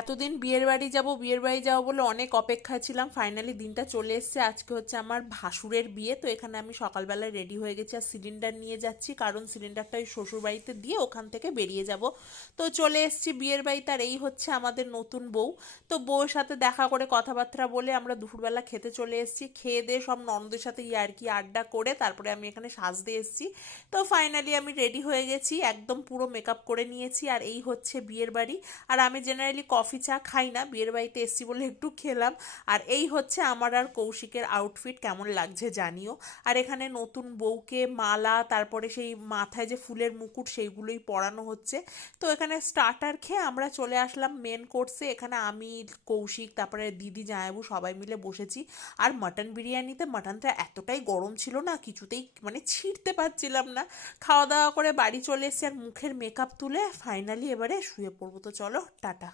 এতদিন বিয়ের বাড়ি যাব বলে অনেক অপেক্ষায় ছিলাম, ফাইনালি দিনটা চলে এসেছে। আজকে হচ্ছে আমার ভাসুরের বিয়ে, তো এখানে আমি সকালবেলায় রেডি হয়ে গেছি আর সিলিন্ডার নিয়ে যাচ্ছি, কারণ সিলিন্ডারটা ওই শ্বশুর বাড়িতে দিয়ে ওখান থেকে বেরিয়ে যাব। তো চলে এসেছি বিয়ের বাড়িতে, আর এই হচ্ছে আমাদের নতুন বউ। তো বউয়ের সাথে দেখা করে কথাবার্তা বলে আমরা দুপুরবেলা খেতে চলে এসেছি। খেয়ে দিয়ে সব ননদের সাথে ইয়ার্কি আড্ডা করে তারপরে আমি এখানে সাজতে এসেছি। তো ফাইনালি আমি রেডি হয়ে গেছি, একদম পুরো মেকআপ করে নিয়েছি, আর এই হচ্ছে বিয়ের বাড়ি। আর আমি জেনারেলি কফি চা খাই না, বিয়ের বাড়িতে এসেছি বলে একটু খেলাম। আর এই হচ্ছে আমার আর কৌশিকের আউটফিট, কেমন লাগছে জানিও। আর এখানে নতুন বউকে মালা, তারপরে সেই মাথায় যে ফুলের মুকুট সেইগুলোই পরানো হচ্ছে। তো এখানে স্টার্টার খেয়ে আমরা চলে আসলাম মেন কোর্সে। এখানে আমি, কৌশিক, তারপরে দিদি, জামাইবু সবাই মিলে বসেছি। আর মাটন বিরিয়ানিতে মাটনটা এতটাই গরম ছিল না, কিছুতেই মানে ছিঁড়তে পারছিলাম না। খাওয়া দাওয়া করে বাড়ি চলে এসেছি, আর মুখের মেকআপ তুলে ফাইনালি এবারে শুয়ে পড়বো। তো চলো টাটা।